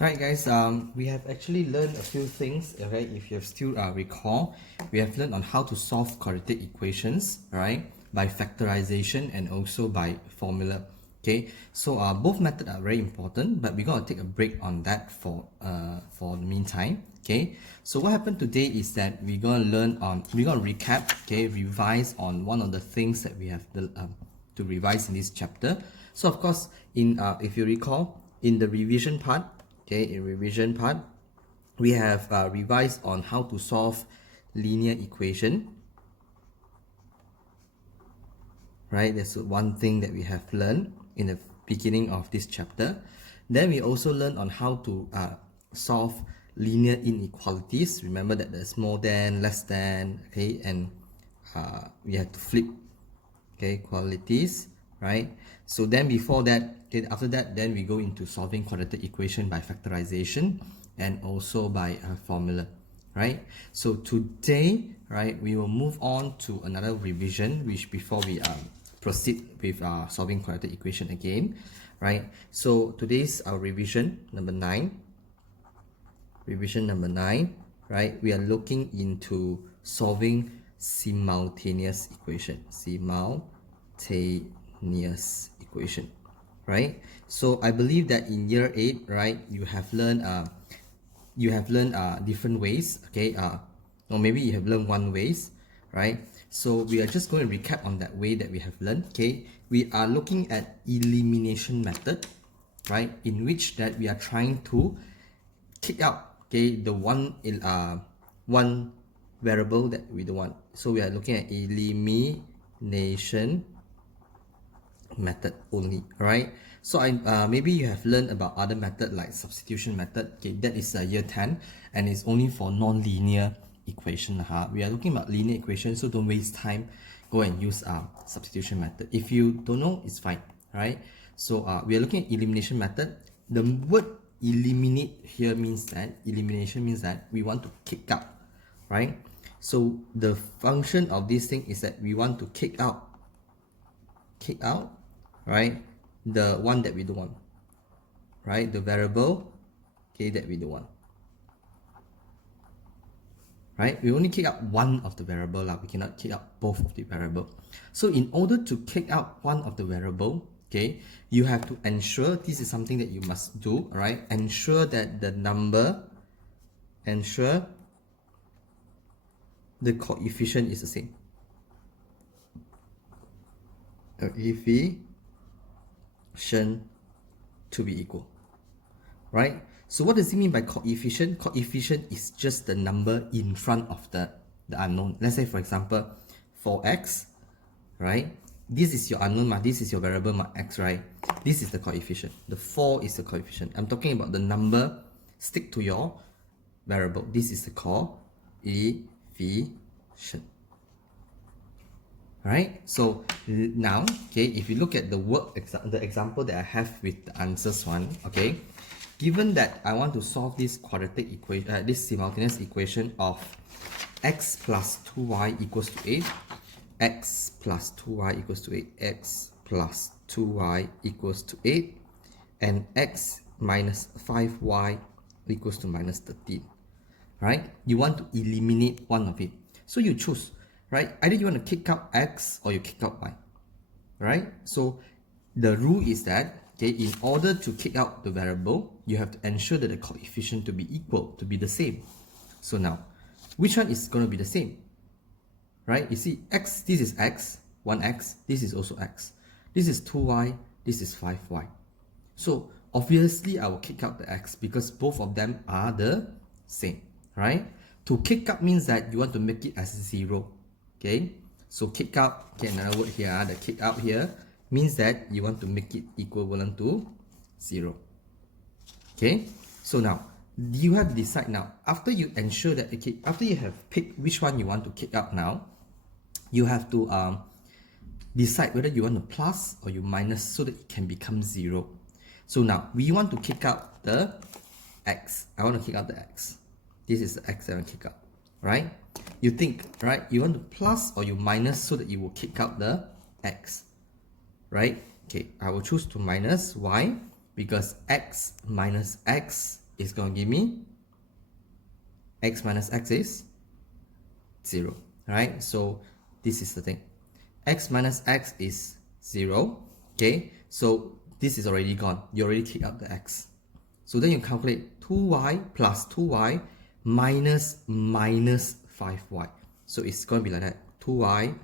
Right, guys, we have actually learned a few things, okay? If you have still recall, we have learned on how to solve quadratic equations, right? By factorization and also by formula, okay? So both methods are very important, but we're going to take a break on that for the meantime, okay? So what happened today is that we're going to recap, okay, revise on one of the things that we have to revise in this chapter. So of course, if you recall, in the revision part, okay, in revision part, we have revised on how to solve linear equation, right? That's one thing that we have learned in the beginning of this chapter. Then we also learned on how to solve linear inequalities. Remember that there's more than, less than, okay, and we have to flip, okay, qualities, right? So then before that, okay, after that, then we go into solving quadratic equation by factorization and also by a formula, right? So today, right, we will move on to another revision, which before we proceed with solving quadratic equation again, right? So today's our revision number 9. Revision number 9, right? We are looking into solving simultaneous equation. Simultaneous equation, right? So I believe that in year 8, right, you have learned different ways, okay, or maybe you have learned one ways, right? So we are just going to recap on that way that we have learned, okay? We are looking at elimination method, right, in which that we are trying to kick out, okay, the one variable that we don't want. So we are looking at elimination method only, right? So maybe you have learned about other method like substitution method, okay, that is year 10 and it's only for non-linear equation. We are looking about linear equation, so don't waste time, go and use substitution method. If you don't know, it's fine, right? So we are looking at elimination method. The word eliminate here means that elimination means that we want to kick out, right? So the function of this thing is that we want to kick out, right, the one that we don't want, right, the variable, okay, that we don't want, right? We only kick out one of the variable, we cannot kick out both of the variable. So in order to kick out one of the variable, okay, you have to ensure, this is something that you must do, right? Ensure that the number, ensure the coefficient is the same. Coefficient to be equal, right? So what does it mean by coefficient? Coefficient is just the number in front of the unknown. Let's say, for example, for x, right? This is your unknown, this is your variable, x, right? This is the coefficient. The 4 is the coefficient. I'm talking about the number, stick to your variable. This is the coefficient. Right? So now, okay, if you look at the the example that I have with the answers one, okay, given that I want to solve this quadratic equation, this simultaneous equation of x plus 2y equals to 8, x plus 2y equals to 8, x plus 2y equals to 8, and x minus 5y equals to minus 13, right? You want to eliminate one of it. So you choose, right? Either you want to kick out x or you kick out y, right? So the rule is that, okay, in order to kick out the variable, you have to ensure that the coefficient to be equal, to be the same. So now, which one is going to be the same, right? You see, x, this is x, 1x, this is also x. This is 2y, this is 5y. So obviously, I will kick out the x because both of them are the same, right? To kick out means that you want to make it as 0, okay? So kick out, okay, another word here, the kick out here means that you want to make it equivalent to 0, okay? So now, you have to decide now, after you ensure that, okay, after you have picked which one you want to kick out now, you have to decide whether you want to plus or you minus so that it can become 0. So now, we want to kick out the x. I want to kick out the x. This is the x that I want to kick out, right? You think, right? You want to plus or you minus so that you will kick out the x, right? Okay, I will choose to minus. Why? Because x minus x, is going to give me x minus x is 0, right? So this is the thing. X minus x is 0, okay? So this is already gone. You already kick out the x. So then you calculate 2y plus 2y minus 5y. So it's going to be like that. 2y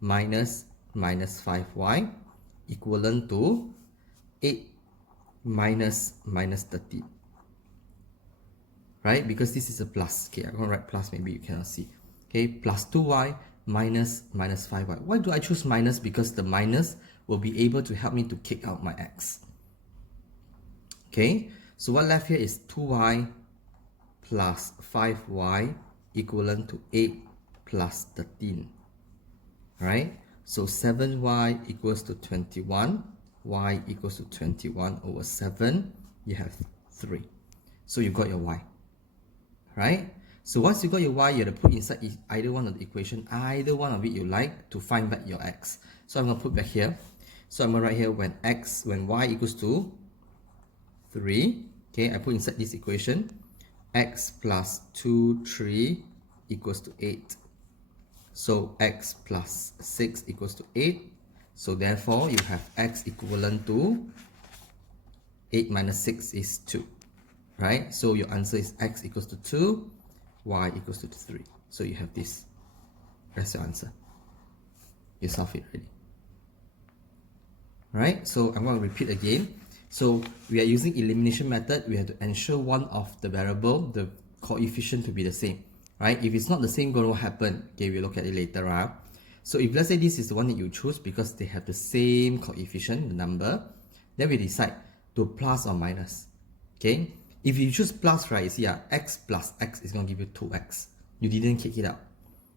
minus 5y equivalent to 8 minus 13. Right? Because this is a plus. Okay, I'm going to write plus, maybe you cannot see. Okay, plus 2y minus 5y. Why do I choose minus? Because the minus will be able to help me to kick out my x. Okay, so what left here is 2y plus 5y equivalent to 8 plus 13. Right? So 7y equals to 21. Y equals to 21 over 7. You have 3. So you got your y. Right? So once you got your y, you have to put inside either one of the equation, either one of it you like, to find back your x. So I'm going to put back here. So I'm going to write here when y equals to 3, okay, I put inside this equation, x plus 2, 3 equals to 8. So x plus 6 equals to 8. So therefore, you have x equivalent to 8 minus 6 is 2. Right? So your answer is x equals to 2, y equals to 3. So you have this. That's your answer. You solve it already. Right? So I'm going to repeat again. So we are using elimination method. We have to ensure one of the variable, the coefficient, to be the same. Right? If it's not the same, going to happen. Okay, we'll look at it later. Right? So if let's say this is the one that you choose because they have the same coefficient, the number, then we decide to plus or minus. Okay? If you choose plus, right, you see, x plus x is going to give you 2x. You didn't kick it out.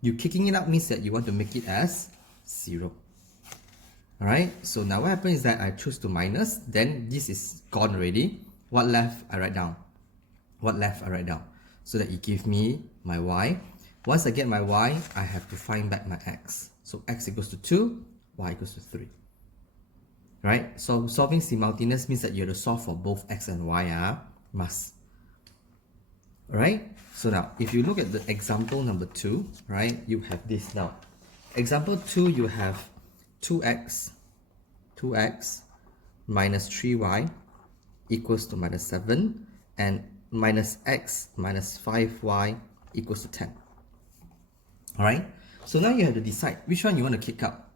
You kicking it out means that you want to make it as 0. Alright, so now what happens is that I choose to minus, then this is gone already. What left, I write down. What left, I write down. So that it gives me my y. Once I get my y, I have to find back my x. So x equals to 2, y equals to 3. Right, so solving simultaneous means that you have to solve for both x and y. Must. Alright, so now if you look at the example number 2, right, you have this now. Example 2, you have 2x minus 3y equals to minus 7, and minus x minus 5y equals to 10. Alright, so now you have to decide which one you want to kick out.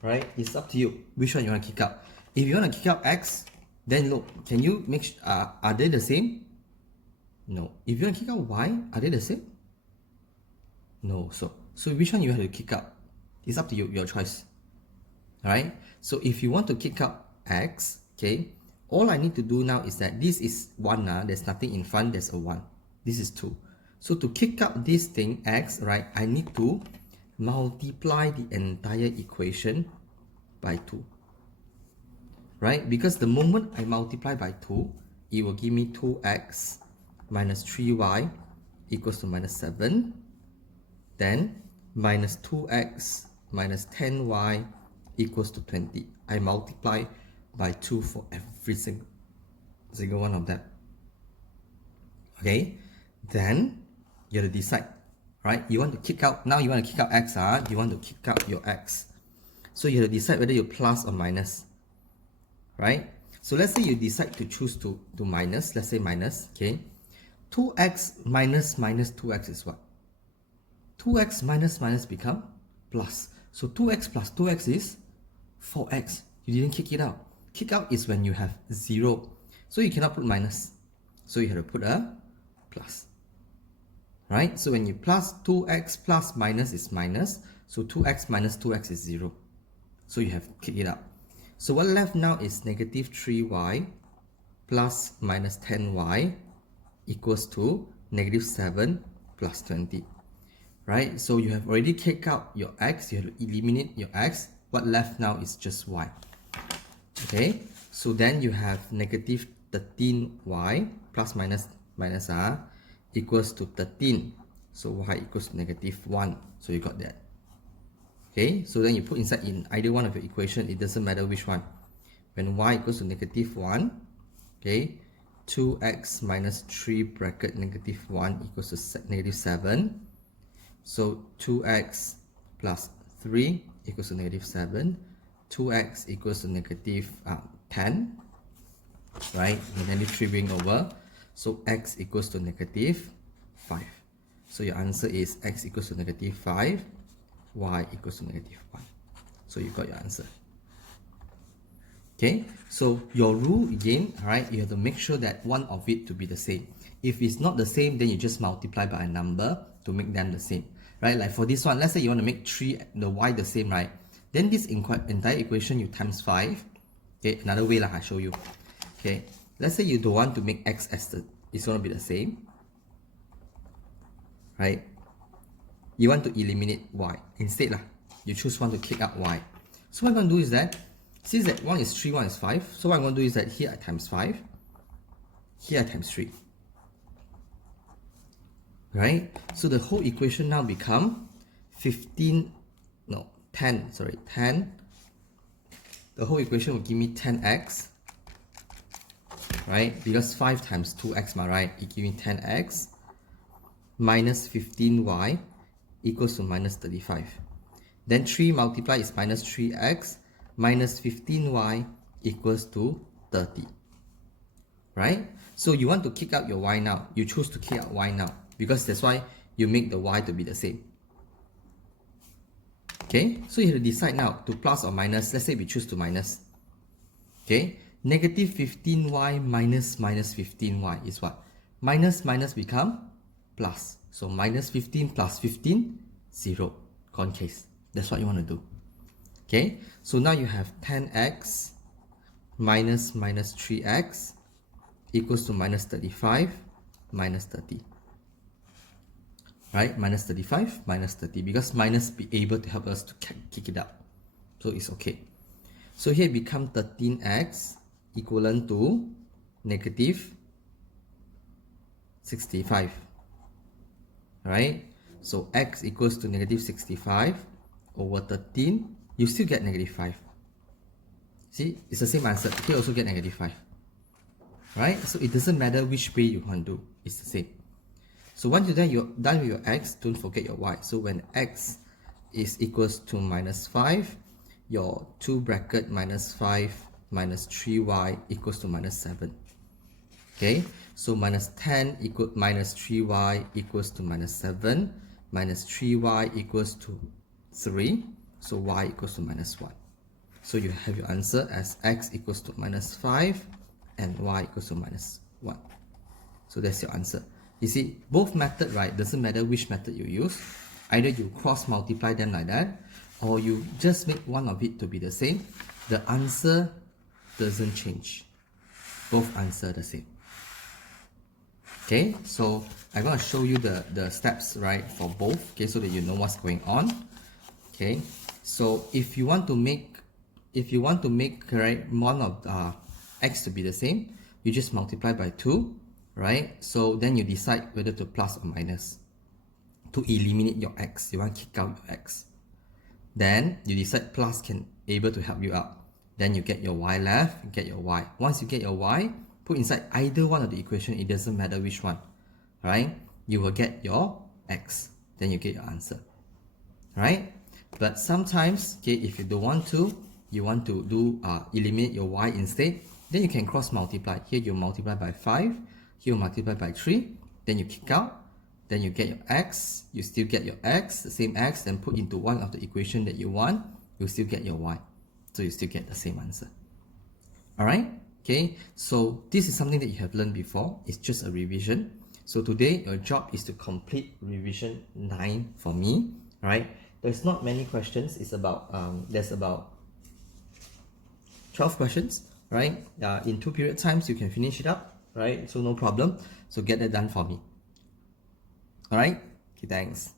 Right, it's up to you which one you want to kick out. If you want to kick out x, then look, can you make are they the same? No. If you want to kick out y, are they the same? No. So which one you have to kick out? It's up to you, your choice. Alright? So if you want to kick out x, okay, all I need to do now is that this is 1, there's nothing in front, there's a 1. This is 2. So to kick out this thing, x, right, I need to multiply the entire equation by 2. Right? Because the moment I multiply by 2, it will give me 2x minus 3y equals to minus 7. Then minus 2x minus 10y equals to 20. I multiply by 2 for every single one of them. Okay? Then you have to decide. Right? You want to kick out, now you want to kick out x, you want to kick out your x. So you have to decide whether you plus or minus. Right? So let's say you decide to choose to minus, let's say minus, okay? 2x minus 2x is what? 2x minus become plus. So 2x plus 2x is 4x. You didn't kick it out. Kick out is when you have 0. So you cannot put minus. So you have to put a plus. Right? So when you plus 2x plus minus is minus. So 2x minus 2x is 0. So you have to kick it out. So what left now is negative 3y plus minus 10y equals to negative 7 plus 20. Right? So you have already kicked out your x, you have to eliminate your x. What left now is just y. Okay? So then you have negative 13y plus minus equals to 13. So y equals to negative 1. So you got that. Okay, so then you put inside in either one of your equation, it doesn't matter which one. When y equals to negative 1, okay, 2x minus 3 bracket negative 1 equals to negative 7. So 2x plus 3 equals to negative 7. 2x equals to negative 10. Right? The negative 3 bring over. So x equals to negative 5. So your answer is x equals to negative 5. Y equals to negative 1. So you got your answer. Okay, so your rule again, alright, you have to make sure that one of it to be the same. If it's not the same, then you just multiply by a number to make them the same. Right, like for this one, let's say you want to make the y the same, right? Then this entire equation you times 5. Okay, another way I show you. Okay, let's say you don't want to make x as it's going to be the same. Right? You want to eliminate y. Instead, you choose one to kick out y. So what I'm going to do is that, since that one is 3, one is 5, so what I'm going to do is that here I times 5, here I times 3. Right? So the whole equation now become 10. The whole equation will give me 10x. Right? Because 5 times 2x, right? It gives me 10x minus 15y equals to minus 35. Then 3 multiplied is minus 3x minus 15y equals to 30. Right? So you want to kick out your y now. You choose to kick out y now because that's why you make the y to be the same. Okay? So you have to decide now to plus or minus. Let's say we choose to minus. Okay? Negative 15y minus 15y is what? Minus become plus. So minus 15 plus 15, 0. Concave. That's what you want to do. Okay, so now you have 10x minus 3x equals to minus 35 minus 30. Right, minus 35 minus 30 because minus be able to help us to kick it out. So it's okay. So here it becomes 13x equivalent to negative 65. Right, so x equals to negative 65 over 13. You still get negative 5. See, it's the same answer. Here also get negative 5. Right? So it doesn't matter which way you want to do. It's the same. So once you're done with your x, don't forget your y. So when x is equals to minus 5, your 2 bracket minus 5 minus 3y equals to minus 7. Okay? So minus 10 equal minus 3y equals to minus 7. Minus 3y equals to 3. So y equals to minus 1. So you have your answer as x equals to minus 5 and y equals to minus 1. So that's your answer. You see, both method, right, doesn't matter which method you use. Either you cross multiply them like that, or you just make one of it to be the same. The answer doesn't change. Both answer the same. Okay, so I'm going to show you the steps, right, for both, okay, so that you know what's going on. Okay, so if you want to make correct one of x to be the same, you just multiply by 2, right? So then you decide whether to plus or minus to eliminate your x. You want to kick out your x. Then you decide plus can able to help you out. Then you get your y left, you get your y. Once you get your y, put inside either one of the equation, it doesn't matter which one, right? You will get your x. Then you get your answer, right? But sometimes, okay, if you don't want to, you want to do eliminate your y instead, then you can cross multiply. Here you multiply by 5, here you multiply by 3, then you kick out, then you get your x, you still get your x, the same x, then put into one of the equation that you want, you still get your y. So you still get the same answer. Alright, okay, so this is something that you have learned before, it's just a revision. So today your job is to complete revision 9 for me, right? There's not many questions, it's about, there's about 12 questions, right? In 2 period times, you can finish it up, right? So no problem. So get that done for me. Alright, okay, thanks.